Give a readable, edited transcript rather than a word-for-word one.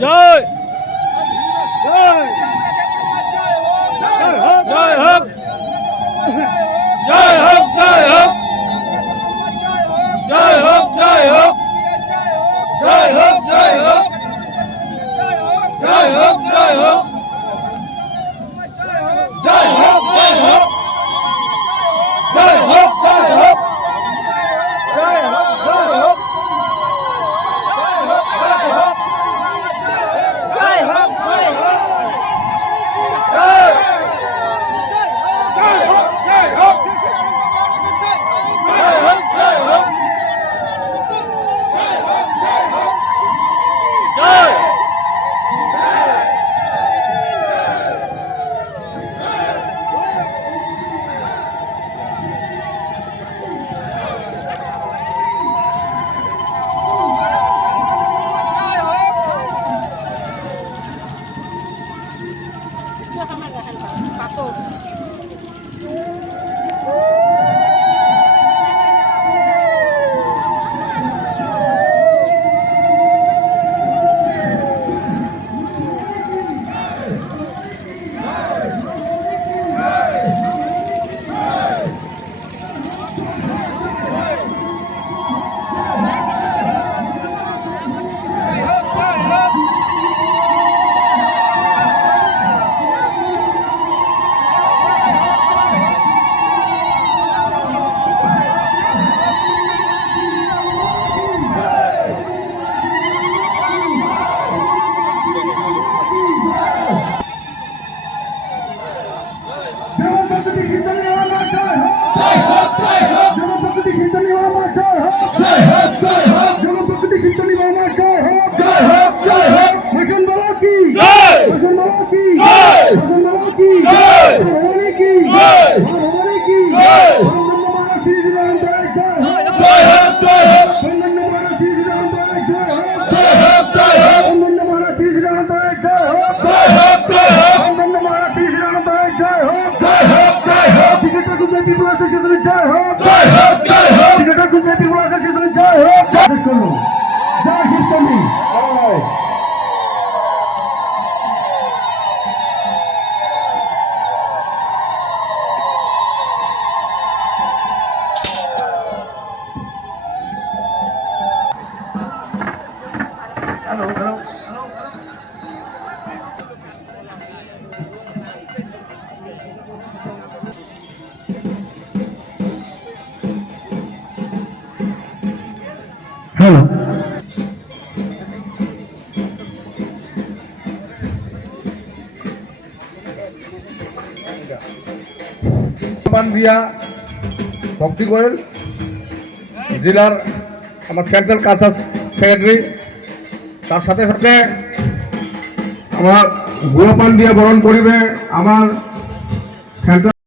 জয় জয় হোক জয় হোক জয় হোক জয় হোক জয় হোক জয় হোক জয় হোক জয় হোক জয় হোক জয় হোক জয় হোক জয় হোক জয় হোক জয় হোক জয় হোক ভক্তি করেন জেলার আমার সেন্ট্রাল কালচার সেক্রেটারি, তার সাথে সাথে আমার গুয়া পান দিয়া বরণ করিবে আমার